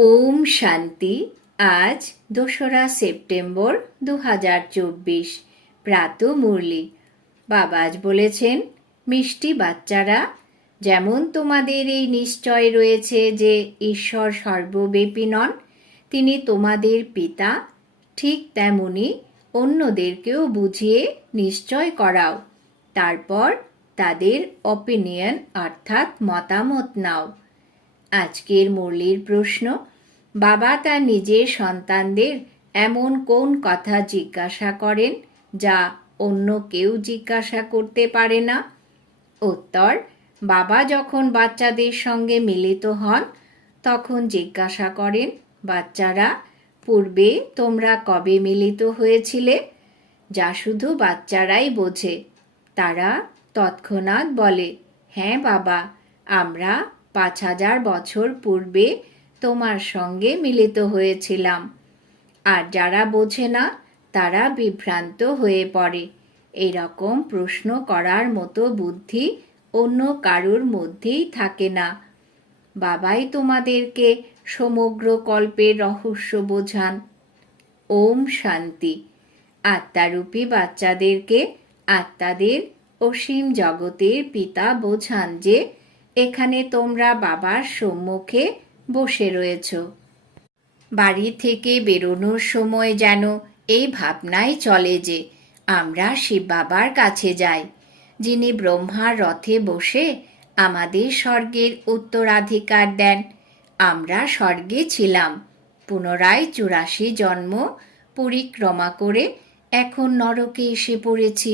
ওম শান্তি। আজ দোসরা সেপ্টেম্বর দু হাজার চব্বিশ। প্রাত মুরলি। বাবাজ বলেছেন, মিষ্টি বাচ্চারা, যেমন তোমাদের এই নিশ্চয় রয়েছে যে ঈশ্বর সর্বব্যাপী নন, তিনি তোমাদের পিতা, ঠিক তেমনি অন্যদেরকেও বুঝিয়ে নিশ্চয় করাও। তারপর তাদের অপিনিয়ন অর্থাৎ মতামত নাও। আজকের মুরলির প্রশ্ন, বাবা তার নিজের সন্তানদের এমন কোন কথা জিজ্ঞাসা করেন যা অন্য কেউ জিজ্ঞাসা করতে পারে না? উত্তর, বাবা যখন বাচ্চাদের সঙ্গে মিলিত হন, তখন জিজ্ঞাসা করেন, বাচ্চারা, পূর্বে তোমরা কবে মিলিত হয়েছিলে? যা শুধু বাচ্চারাই বোঝে। তারা তৎক্ষণাৎ বলে হ্যাঁ বাবা, আমরা পাঁচ হাজার বছর পূর্বে তোমার সঙ্গে মিলিত হয়েছিলাম। আর যারা বোঝে না, তারা বিভ্রান্ত হয়ে পড়ে। এরকম প্রশ্ন করার মতো বুদ্ধি অন্য কারুর মধ্যেই থাকে না। বাবাই তোমাদেরকে সমগ্র কল্পের রহস্য বোঝান। ওম শান্তি। আত্মারূপী বাচ্চাদেরকে আত্মাদের অসীম জগতের পিতা বোঝান যে এখানে তোমরা বাবার সম্মুখে বসে রয়েছ। বাড়ি থেকে বেরোনোর সময় যেন এই ভাবনাই চলে যে আমরা শিব বাবার কাছে যাই, যিনি ব্রহ্মার রথে বসে আমাদের স্বর্গের উত্তরাধিকার দেন। আমরা স্বর্গে ছিলাম, পুনরায় চুরাশি জন্ম পরিক্রমা করে এখন নরকে এসে পড়েছি।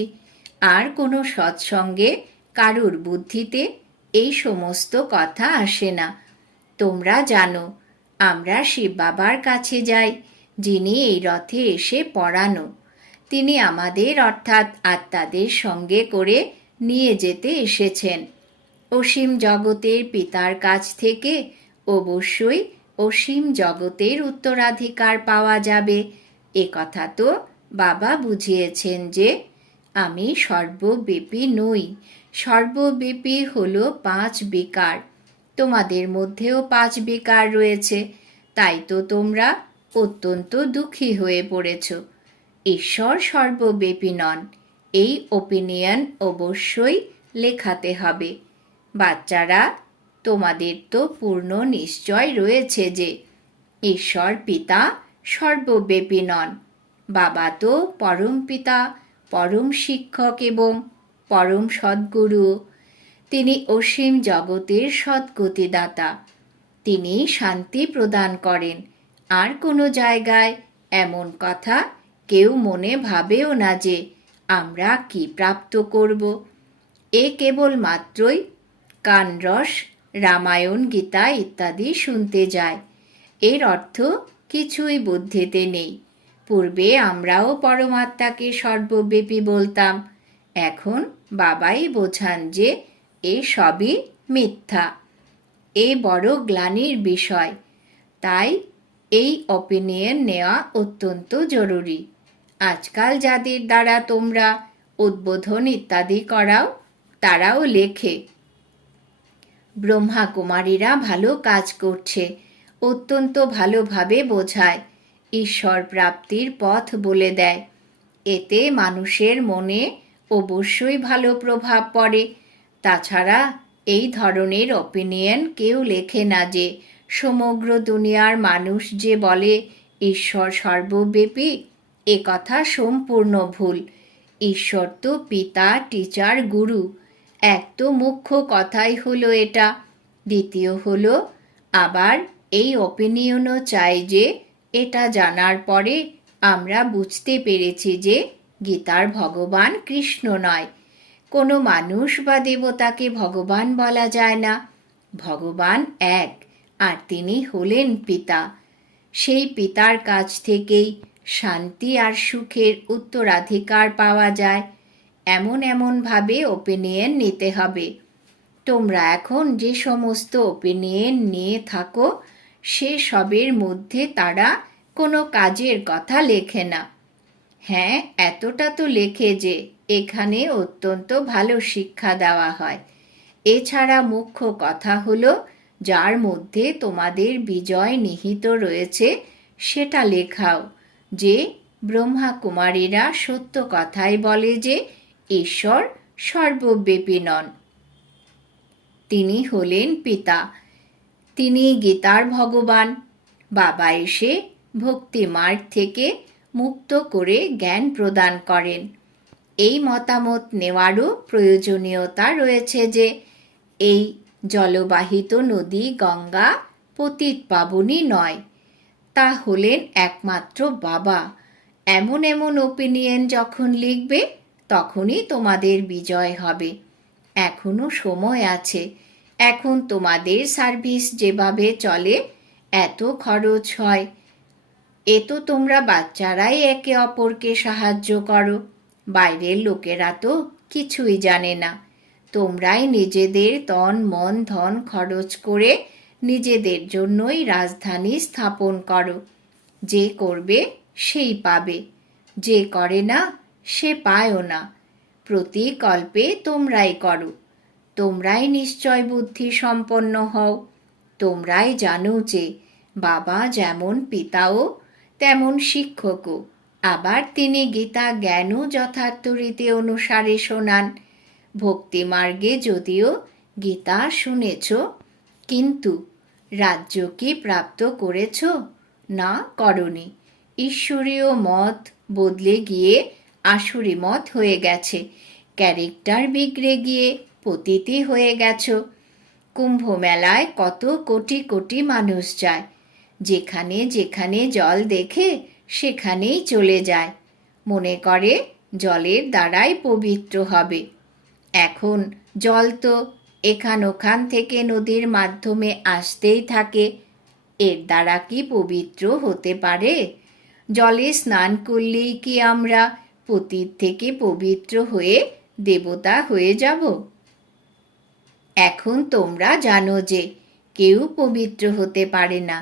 আর কোনো সৎসঙ্গে কারুর বুদ্ধিতে এই সমস্ত কথা আসে না। তোমরা জানো, আমরা শিব বাবার কাছে যাই, যিনি এই রথে এসে পড়ানো তিনি আমাদের অর্থাৎ আত্মাদের সঙ্গে করে নিয়ে যেতে এসেছেন। অসীম জগতের পিতার কাছ থেকে অবশ্যই অসীম জগতের উত্তরাধিকার পাওয়া যাবে। এ কথা তো বাবা বুঝিয়েছেন যে, আমি সর্বব্যাপী নই সর্বব্যাপী হলো পাঁচ বিকার। তোমাদের মধ্যেও পাঁচ বিকার রয়েছে। তাই তো তোমরা অত্যন্ত দুঃখী হয়ে পড়েছ। ঈশ্বর সর্বব্যাপী নন। এই ওপিনিয়ন অবশ্যই লেখাতে হবে। বাচ্চারা, তোমাদের তো পূর্ণ নিশ্চয় রয়েছে যে, ঈশ্বর পিতা সর্বব্যাপী নন। বাবা তো পরম পিতা, পরম শিক্ষক এবং পরম সদ্গুরু। তিনি অসীম জগতের সদ্গতিদাতা। তিনি শান্তি প্রদান করেন। আর কোনো জায়গায় এমন কথা কেউ মনে ভাবেও না যে আমরা কি প্রাপ্ত করব। এ কেবল মাত্রই কানরস, রামায়ণ, গীতা ইত্যাদি শুনতে যায়। এর অর্থ কিছুই বুদ্ধিতে নেই। পূর্বে আমরাও পরমাত্মাকে সর্বব্যাপী বলতাম। এখন বাবাই বোঝান যে এ সবই মিথ্যা। এ বড় গ্লানির বিষয়। তাই এই অপিনিয়ন নেওয়া অত্যন্ত জরুরি। আজকাল যাদের দ্বারা তোমরা উদ্বোধন ইত্যাদি করাও, তারাও লেখে। ব্রহ্মা কুমারীরা ভালো কাজ করছে, অত্যন্ত ভালোভাবে বোঝায়, ঈশ্বর প্রাপ্তির পথ বলে দেয়। এতে মানুষের মনে অবশ্যই ভালো প্রভাব পড়ে। তাছাড়া, এই ধরনের অপিনিয়ন কেউ লেখে না যে, সমগ্র দুনিয়ার মানুষ যে বলে, ঈশ্বর সর্বব্যাপী, এ কথা সম্পূর্ণ ভুল। ঈশ্বর তো পিতা টিচার গুরু। এক তো মুখ্য কথাই হলো এটা। দ্বিতীয় হলো, আবার এই অপিনিয়নও চাই যে, এটা জানার পরে আমরা বুঝতে পেরেছি যে গীতার ভগবান কৃষ্ণ নয়। কোনো মানুষ বা দেবতাকে ভগবান বলা যায় না। ভগবান এক, আর তিনি হলেন পিতা। সেই পিতার কাছ থেকেই শান্তি আর সুখের উত্তরাধিকার পাওয়া যায়। এমন এমনভাবে ওপিনিয়ন নিতে হবে। তোমরা এখন যে সমস্ত ওপিনিয়ন নিয়ে থাকো, সে সবের মধ্যে তারা কোনো কাজের কথা লেখে না। হ্যাঁ এতটা তো লেখে যে এখানে অত্যন্ত ভালো শিক্ষা দেওয়া হয়। এছাড়া মুখ্য কথা হলো, যার মধ্যে তোমাদের বিজয় নিহিত রয়েছে, সেটা লেখাও, যে ব্রহ্মা কুমারীরা সত্য কথাই বলে যে ঈশ্বর সর্বব্যাপী নন। তিনি হলেন পিতা। তিনি গীতার ভগবান। বাবা এসে ভক্তি মার্গ থেকে মুক্ত করে জ্ঞান প্রদান করেন। এই মতামত নেওয়ারও প্রয়োজনীয়তা রয়েছে যে, এই জলবাহিত নদী গঙ্গা পতিত পাবনী নয়, তা হলেন একমাত্র বাবা। এমন এমন ওপিনিয়ন যখন লিখবে, তখনই তোমাদের বিজয় হবে। এখনও সময় আছে। এখন তোমাদের সার্ভিস যেভাবে চলে, এত খরচ হয়। এ তো তোমরা বাচ্চারাই একে অপরকে সাহায্য করো। বাইরের লোকেরা তো কিছুই জানে না। তোমরাই নিজেদের তন, মন, ধন খরচ করে নিজেদের জন্যই রাজধানী স্থাপন করো। যে করবে সেই পাবে। যে করে না, সে পায়ও না। প্রতি কল্পে তোমরাই করো। তোমরাই নিশ্চয় বুদ্ধি সম্পন্ন হও। তোমরাই জানো যে বাবা যেমন পিতাও তেমন শিক্ষকও। আবার তিনি গীতা জ্ঞানও যথার্থ রীতি অনুসারে শোনান। ভক্তিমার্গে যদিও গীতা শুনেছ, কিন্তু রাজ্য কি প্রাপ্ত করেছ? না, করনি। ঈশ্বরীয় মত বদলে গিয়ে আসুরি মত হয়ে গেছে। ক্যারেক্টার বিগড়ে গিয়ে পতিতি হয়ে গেছ। কুম্ভ মেলায় কত কোটি কোটি মানুষ যায়। যেখানে যেখানে জল দেখে সেখানেই চলে যায়। মনে করে জলের দ্বারাই পবিত্র হবে। এখন জল তো এখান ওখান থেকে নদীর মাধ্যমে আসতেই থাকে। এর দ্বারা কি পবিত্র হতে পারে? জলে স্নান করলেই কি আমরা পতির থেকে পবিত্র হয়ে দেবতা হয়ে যাব? এখন তোমরা জানো যে কেউ পবিত্র হতে পারে না।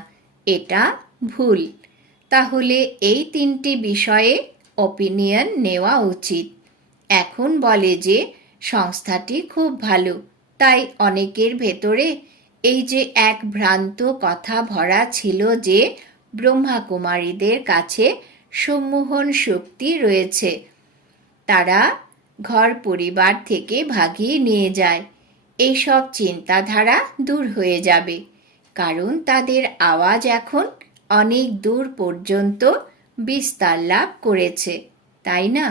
এটা ভুল। তাহলে এই তিনটি বিষয়ে অপিনিয়ন নেওয়া উচিত। এখন বলে যে সংস্থাটি খুব ভালো, তাই অনেকের ভেতরে এই যে এক ভ্রান্ত কথা ভরা ছিল যে ব্রহ্মা কুমারীদের কাছে সম্মোহন শক্তি রয়েছে, তারা ঘর পরিবার থেকে ভাগিয়ে নিয়ে যায়। এইসব চিন্তাধারা দূর হয়ে যাবে। কারণ তাদের আওয়াজ এখন অনেক দূর পর্যন্ত বিস্তার লাভ করেছে, তাই না?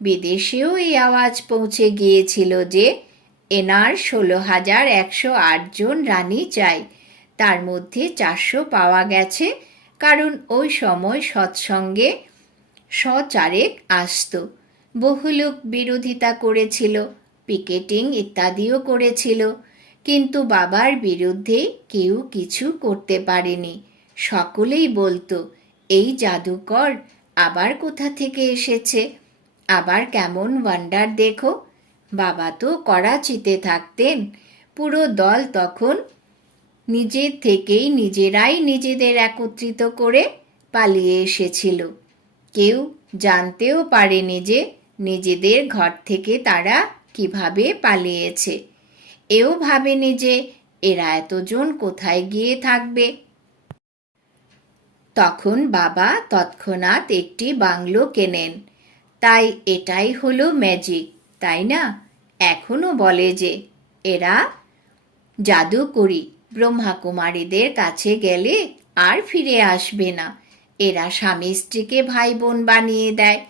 বিদেশেও এই আওয়াজ পৌঁছে গিয়েছিল যে এনার ষোলো হাজার একশো জন রানী চাই। তার মধ্যে চারশো পাওয়া গেছে, কারণ ওই সময় সৎসঙ্গে সচারেক আসত। বহু লোক বিরোধিতা করেছিল, পিকেটিং ইত্যাদিও করেছিল। কিন্তু বাবার বিরুদ্ধে কেউ কিছু করতে পারেনি। সকলেই বলতো, এই জাদুকর আবার কোথা থেকে এসেছে? আবার কেমন ওয়ান্ডার দেখো। বাবা তো করাচিতে থাকতেন। পুরো দল তখন নিজের থেকেই নিজেরাই নিজেদের একত্রিত করে পালিয়ে এসেছিল। কেউ জানতেও পারেনি যে নিজেদের ঘর থেকে তারা কীভাবে পালিয়েছে। এও ভাবেনি যে এরা এতজন কোথায় গিয়ে থাকবে। তখন বাবা তৎক্ষণাৎ একটি বাংলো কেনেন। তাই এটাই হলো ম্যাজিক তাই না? এখনও বলে যে এরা জাদু করি ব্রহ্মা কুমারীদের কাছে গেলে আর ফিরে আসবে না। এরা স্বামী স্ত্রীকে ভাই বোন বানিয়ে দেয়,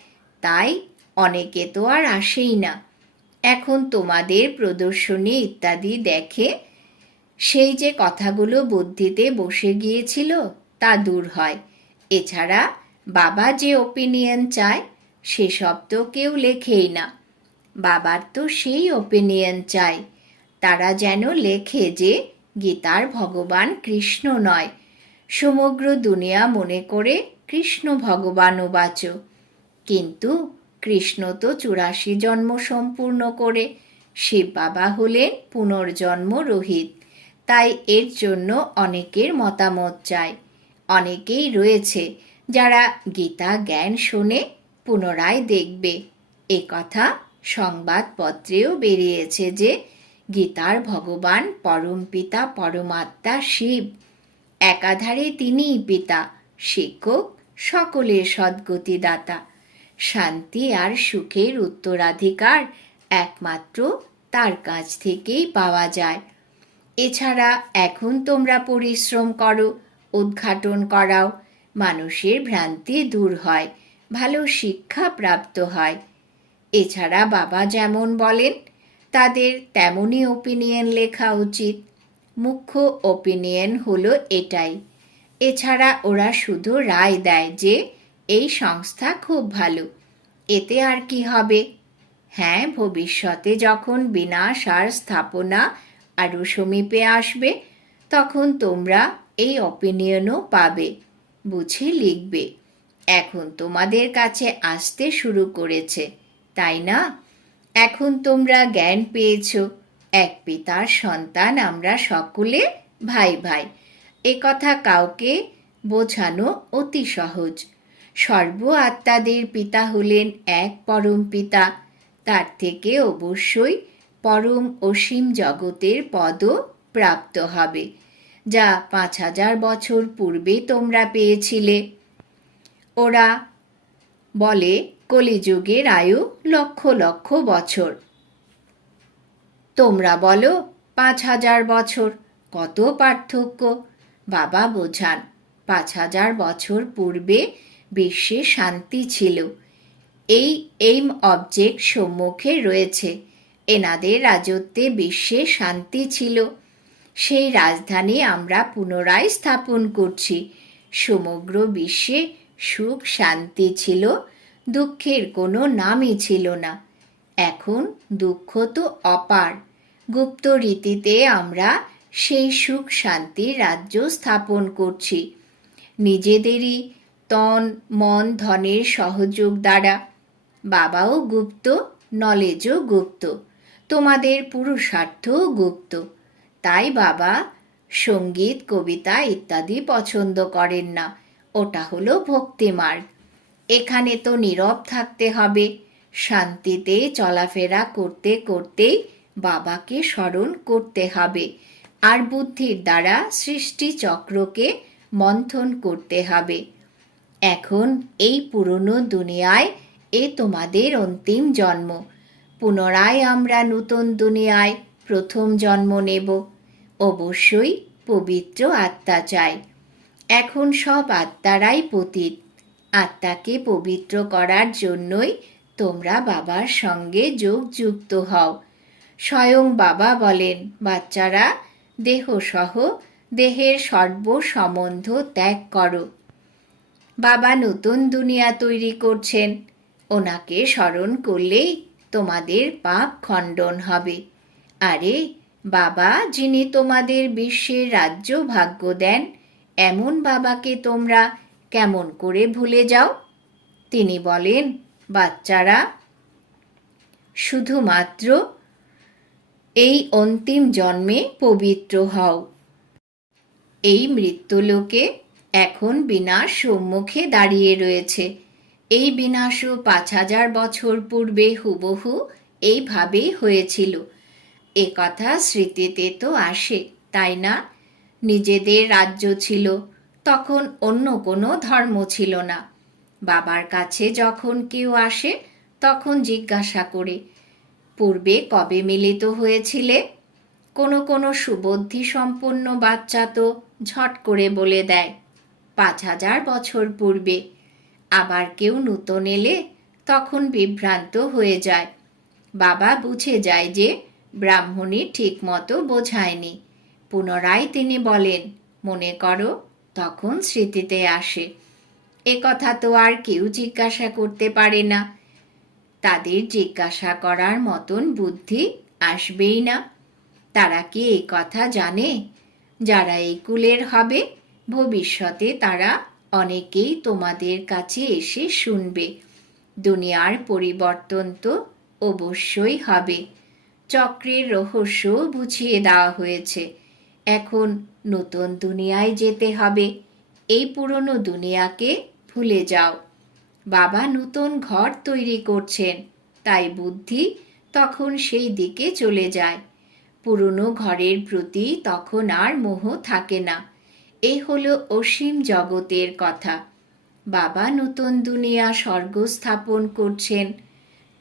তাই অনেকে তো আর আসেই না। এখন তোমাদের প্রদর্শনী ইত্যাদি দেখে সেই যে কথাগুলো বুদ্ধিতে বসে গিয়েছিল তা দূর হয়। এছাড়া বাবা যে ওপিনিয়ন চায়, সেসব তো কেউ লেখেই না। বাবার তো সেই ওপিনিয়ন চাই তারা যেন লেখে যে গীতার ভগবান কৃষ্ণ নয়। সমগ্র দুনিয়া মনে করে কৃষ্ণ ভগবান বাচ কিন্তু কৃষ্ণ তো চুরাশি জন্ম সম্পূর্ণ করে শিব বাবা হলেন পুনর্জন্ম রোহিত। তাই এর জন্য অনেকের মতামত চাই। অনেকেই রয়েছে যারা গীতা জ্ঞান শুনে, পুনরায় দেখবে। এ কথা সংবাদপত্রেও বেরিয়েছে যে গীতার ভগবান পরম পিতা পরমাত্মা শিব। একাধারে তিনিই পিতা, শিক্ষক, সকলের সদ্গতিদাতা। শান্তি আর সুখের উত্তরাধিকার একমাত্র তার কাছ থেকেই পাওয়া যায়। এছাড়া এখন তোমরা পরিশ্রম করো, উদ্ঘাটন করাও, মানুষের ভ্রান্তি দূর হয়, ভালো শিক্ষা প্রাপ্ত হয়। এছাড়া বাবা যেমন বলেন, তাদের তেমনই ওপিনিয়ন লেখা উচিত। মুখ্য ওপিনিয়ন হলো এটাই। এছাড়া ওরা শুধু রায় দেয় যে এই সংস্থা খুব ভালো। এতে আর কি হবে? হ্যাঁ ভবিষ্যতে যখন বিনাশ আর স্থাপনা আরও সমীপে আসবে, তখন তোমরা এই অপিনিয়নও পাবে, বুঝে লিখবে। এখন তোমাদের কাছে আসতে শুরু করেছে, তাই না? এখন তোমরা জ্ঞান পেয়েছ, এক পিতার সন্তান আমরা সকলে, ভাই ভাই। এ কথা কাউকে বোঝানো অতি সহজ। সর্ব আত্মাদের পিতা হলেন এক পরম পিতা। তার থেকে অবশ্যই পরম অসীম জগতের পদও প্রাপ্ত হবে, যা পাঁচ হাজার বছর পূর্বে তোমরা পেয়েছিলে। ওরা বলে, কলিযুগের আয়ু লক্ষ লক্ষ বছর। তোমরা বলো, পাঁচ হাজার বছর কত পার্থক্য? বাবা বোঝান, পাঁচ হাজার বছর পূর্বে বিশ্বে শান্তি ছিল। এই এইম অবজেক্ট সম্মুখে রয়েছে। এনাদের রাজত্বে বিশ্বে শান্তি ছিল। সেই রাজধানী আমরা পুনরায় স্থাপন করছি। সমগ্র বিশ্বে সুখ, শান্তি ছিল, দুঃখের কোনো নামই ছিল না। এখন দুঃখ তো অপার। গুপ্ত রীতিতে আমরা সেই সুখ শান্তির রাজ্য স্থাপন করছি। নিজেদেরই তন, মন, ধনের সহযোগ দ্বারা। বাবাও গুপ্ত, নলেজও গুপ্ত, তোমাদের পুরুষার্থও গুপ্ত। তাই বাবা সংগীত, কবিতা ইত্যাদি পছন্দ করেন না। ওটা হলো ভক্তিমার্গ এখানে তো নীরব থাকতে হবে। শান্তিতে চলাফেরা করতে করতেই বাবাকে স্মরণ করতে হবে। আর বুদ্ধির দ্বারা সৃষ্টি চক্রকে মন্থন করতে হবে। এখন এই পুরনো দুনিয়ায় এ তোমাদের অন্তিম জন্ম। পুনরায় আমরা নতুন দুনিয়ায় প্রথম জন্ম নেব। অবশ্যই পবিত্র আত্মা চাই। এখন সব আত্মারাই পতীত। আত্মাকে পবিত্র করার জন্যই তোমরা বাবার সঙ্গে যোগযুক্ত হও। স্বয়ং বাবা বলেন, বাচ্চারা, দেহসহ দেহের সর্ব সম্বন্ধ ত্যাগ করো। বাবা নতুন দুনিয়া তৈরি করছেন। ওনাকে স্মরণ করলেই তোমাদের পাপ খণ্ডন হবে। আরে, বাবা যিনি তোমাদের বিশ্বের রাজ্য ভাগ্য দেন, এমন বাবাকে তোমরা কেমন করে ভুলে যাও? তিনি বলেন, বাচ্চারা, শুধুমাত্র এই অন্তিম জন্মে পবিত্র হও। এই মৃত্যুলোকে এখন বিনাশ সম্মুখে দাঁড়িয়ে রয়েছে। এই বিনাশও পাঁচ হাজার বছর পূর্বে হুবহু এইভাবেই হয়েছিল। এ কথা স্মৃতিতে তো আসে, তাই না? নিজেদের রাজ্য ছিল, তখন অন্য কোনো ধর্ম ছিল না। বাবার কাছে যখন কেউ আসে, তখন জিজ্ঞাসা করে, পূর্বে কবে মিলিত হয়েছিলে? কোনো কোনো সুবুদ্ধি সম্পন্ন বাচ্চা তো ঝট করে বলে দেয়। পাঁচ হাজার বছর পূর্বে। আবার কেউ নূতন এলে তখন বিভ্রান্ত হয়ে যায়। বাবা বুঝে যায় যে ব্রাহ্মণী ঠিকমতো বোঝায়নি। পুনরায় তিনি বলেন, মনে করো, তখন স্মৃতিতে আসে। এ কথা তো আর কেউ জিজ্ঞাসা করতে পারে না। তাদের জিজ্ঞাসা করার মতন বুদ্ধি আসবেই না। তারা কি এই কথা জানে? যারা এই কুলের হবে ভবিষ্যতে তারা অনেকেই তোমাদের কাছে এসে শুনবে। দুনিয়ার পরিবর্তন তো অবশ্যই হবে। চক্রের রহস্য বুঝিয়ে দেওয়া হয়েছে। এখন নতুন দুনিয়ায় যেতে হবে। এই পুরনো দুনিয়াকে ভুলে যাও। বাবা নতুন ঘর তৈরি করছেন। তাই বুদ্ধি তখন সেই দিকে চলে যায়। পুরনো ঘরের প্রতি তখন আর মোহ থাকে না। এই হলো অসীম জগতের কথা। বাবা নতুন দুনিয়া স্বর্গ স্থাপন করছেন।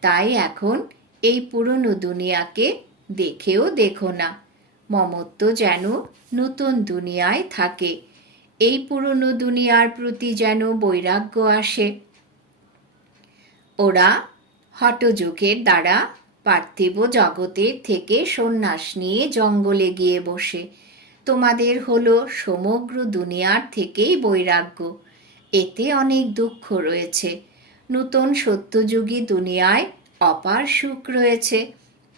তাই এখন এই পুরনো দুনিয়াকে দেখেও দেখো না। মমত্ব যেন নতুন দুনিয়ায় থাকে। এই পুরনো দুনিয়ার প্রতি যেন বৈরাগ্য আসে। ওরা হটযোগের দ্বারা পার্থিব জগতের থেকে সন্ন্যাস নিয়ে জঙ্গলে গিয়ে বসে। তোমাদের হলো সমগ্র দুনিয়ার থেকেই বৈরাগ্য। এতে অনেক দুঃখ রয়েছে। নূতন সত্যযুগী দুনিয়ায় অপার সুখ রয়েছে।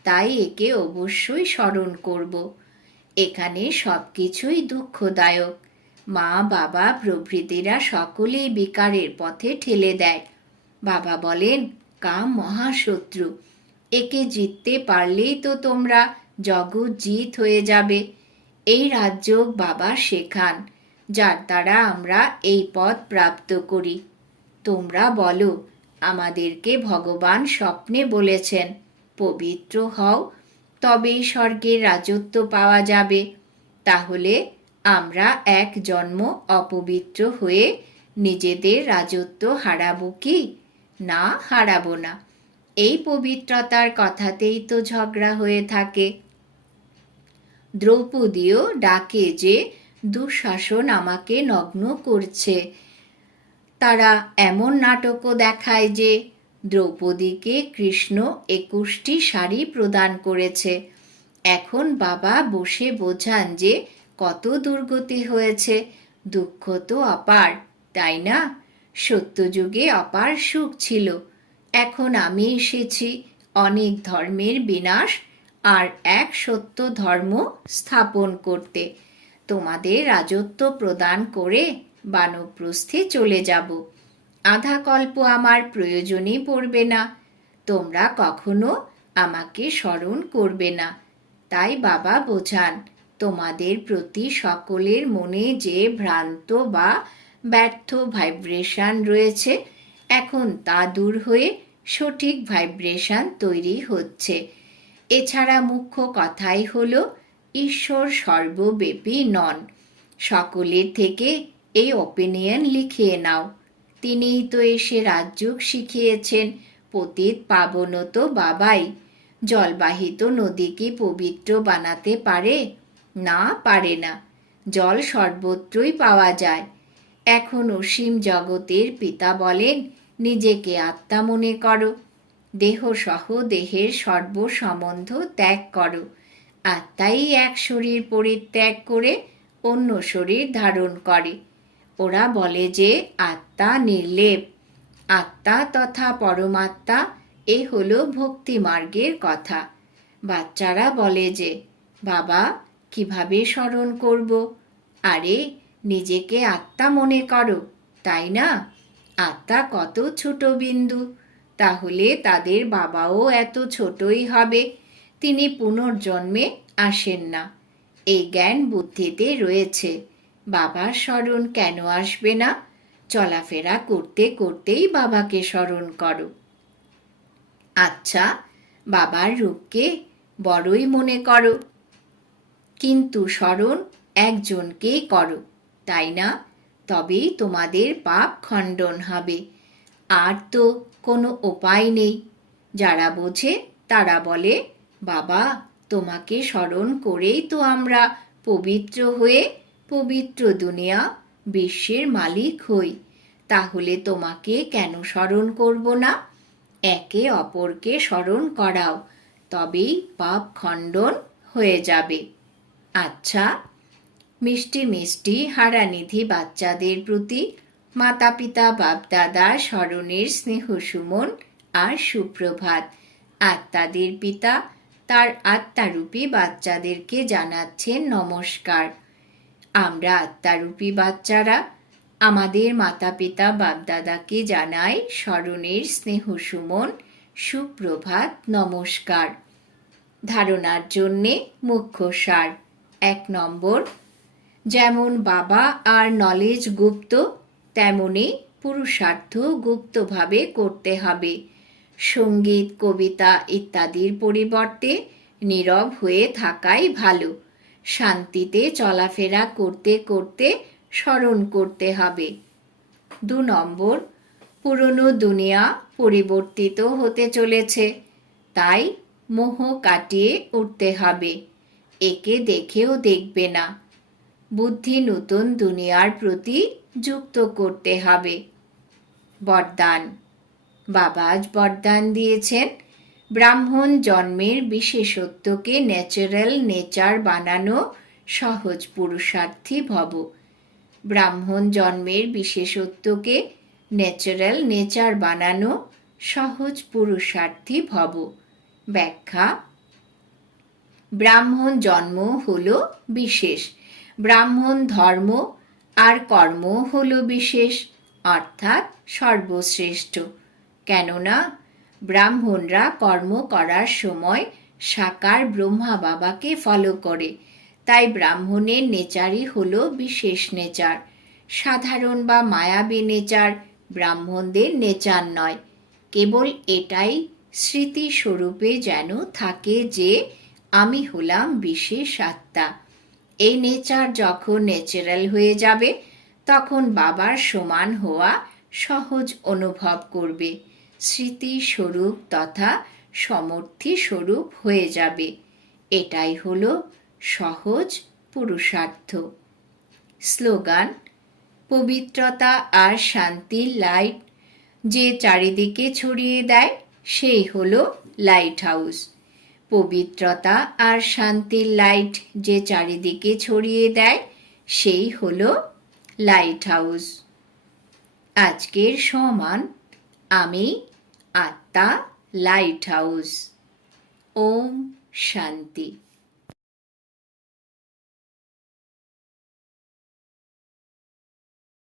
তাই একে অবশ্যই স্মরণ করব। এখানে সব কিছুই দুঃখদায়ক। মা, বাবা, প্রভৃতিরা সকলেই বিকারের পথে ঠেলে দেয়। বাবা বলেন কাম মহাশত্রু, একে জিততে পারলেই তো তোমরা জগৎ জিত হয়ে যাবে। এই রাজ্য বাবা শেখান, যার দ্বারা আমরা এই পদ প্রাপ্ত করি। তোমরা বলো, আমাদেরকে ভগবান স্বপ্নে বলেছেন, পবিত্র হও, তবেই স্বর্গের রাজত্ব পাওয়া যাবে। তাহলে আমরা এক জন্ম অপবিত্র হয়ে নিজেদের রাজত্ব হারাবো কি? না, হারাবো না। এই পবিত্রতার কথাতেই তো ঝগড়া হয়ে থাকে। দ্রৌপদীও ডাকে যে, দুঃশাসন আমাকে নগ্ন করছে। তারা এমন নাটকও দেখায় যে, দ্রৌপদীকে কৃষ্ণ একুশটি শাড়ি প্রদান করেছে। এখন বাবা বসে বোঝান যে, কত দুর্গতি হয়েছে। দুঃখ তো অপার, তাই না? সত্যযুগে অপার সুখ ছিল। এখন আমি এসেছি, অনেক ধর্মের বিনাশ আর এক সত্য ধর্ম স্থাপন করতে। তোমাদের রাজত্ব প্রদান করে বানপ্রস্থে চলে যাব। আধা কল্প আমার প্রয়োজনই পড়বে না। তোমরা কখনো আমাকে স্মরণ করবে না। তাই বাবা বোঝান, তোমাদের প্রতি সকলের মনে যে ভ্রান্ত বা ব্যর্থ ভাইব্রেশন রয়েছে, এখন তা দূর হয়ে সঠিক ভাইব্রেশন তৈরি হচ্ছে। এছাড়া মুখ্য কথাই হল, ঈশ্বর সর্বব্যাপী নন। সকলের থেকে এই ওপিনিয়ন লিখিয়ে নাও। তিনিই তো এসে রাজযোগ শিখিয়েছেন, পতিত পাবন তো বাবাই। জলবাহিত নদীকে পবিত্র বানাতে পারে? না পারে না। জল সর্বত্রই পাওয়া যায়। এখন অসীম জগতের পিতা বলেন, নিজেকে আত্মা মনে করো। দেহ সহ দেহের সর্বসম্বন্ধ ত্যাগ করো। আত্মাই এক শরীর পরিত্যাগ করে অন্য শরীর ধারণ করে। ওরা বলে যে, আত্মা নির্লেপ। আত্মা তথা পরমাত্মা, এ হলো ভক্তি মার্গের কথা। বাচ্চারা বলে যে, বাবা, কীভাবে স্মরণ করব? আরে, নিজেকে আত্মা মনে করো, তাই না? আত্মা কত ছোট বিন্দু। তাহলে তাদের বাবাও এত ছোটই হবে। তিনি পুনর্জন্মে আসেন না। এই জ্ঞান বুদ্ধিতে রয়েছে। বাবার স্মরণ কেন আসবে না? চলাফেরা করতে করতেই বাবাকে স্মরণ করো। আচ্ছা বাবার রূপকে বড়ই মনে করো। কিন্তু স্মরণ একজনকেই করো, তাই না? তবেই তোমাদের পাপ খণ্ডন হবে। আর তো কোনো উপায় নেই। যারা বোঝে, তারা বলে, বাবা, তোমাকে স্মরণ করেই তো আমরা পবিত্র হয়ে পবিত্র দুনিয়া, বিশ্বের মালিক হই। তাহলে তোমাকে কেন স্মরণ করব না? একে অপরকে স্মরণ করাও, তবেই পাপ খণ্ডন হয়ে যাবে। আচ্ছা মিষ্টি মিষ্টি হারানিধি বাচ্চাদের প্রতি মাতা পিতা বাপদাদা, স্মরণের স্নেহ সুমন আর সুপ্রভাত। আত্মাদের পিতা, তার আত্মারূপী বাচ্চাদেরকে জানাচ্ছেন নমস্কার। আমরা আত্মারূপী বাচ্চারা আমাদের মাতা পিতা বাপদাদাকে জানাই স্মরণের স্নেহ সুমন, সুপ্রভাত, নমস্কার। ধারণার জন্যে মুখ্য সার। এক নম্বর, যেমন বাবা আর নলেজ গুপ্ত তেমনি পুরুষার্থ গুপ্তভাবে করতে হবে। সংগীত, কবিতা ইত্যাদির পরিবর্তে নীরব হয়ে থাকাই ভালো। শান্তিতে চলাফেরা করতে করতে স্মরণ করতে হবে। দু নম্বর, পুরনো দুনিয়া পরিবর্তিত হতে চলেছে। তাই মোহ কাটিয়ে উঠতে হবে। একে দেখেও দেখবে না। বুদ্ধি নতুন দুনিয়ার প্রতি যুক্ত করতে হবে। বরদান। বাবা আজ বরদান দিয়েছেন। ব্রাহ্মণ জন্মের বিশেষত্বকে ন্যাচারাল নেচার বানানো সহজ পুরুষার্থী ভব। ব্রাহ্মণ জন্মের বিশেষত্বকে ন্যাচারাল নেচার বানানো সহজ পুরুষার্থী ভব। ব্যাখ্যা। ব্রাহ্মণ জন্ম হল বিশেষ। ব্রাহ্মণ ধর্ম আর কর্ম হল বিশেষ, অর্থাৎ সর্বশ্রেষ্ঠ। কেননা ব্রাহ্মণরা কর্ম করার সময় সাকার ব্রহ্মা বাবাকে ফলো করে। তাই ব্রাহ্মণের নেচারই হল বিশেষ নেচার। সাধারণ বা মায়াবী নেচার ব্রাহ্মণদের নেচার নয়। কেবল এটাই স্মৃতিস্বরূপে যেন থাকে যে, আমি হলাম বিশেষ আত্মা। এই নেচার যখন ন্যাচারাল হয়ে যাবে, তখন বাবার সমান হওয়া সহজ অনুভব করবে। স্মৃতি স্বরূপ তথা সমর্থী স্বরূপ হয়ে যাবে। এটাই হলো সহজ পুরুষার্থ। স্লোগান, পবিত্রতা আর শান্তির লাইট যে চারিদিকে ছড়িয়ে দেয়, সেই হলো লাইট হাউস পবিত্রতা আর শান্তির লাইট যে চারিদিকে ছড়িয়ে দেয়, সেই হল লাইট হাউস। আজকের সমান, আমি, আত্মা, লাইট হাউস। ওম শান্তি।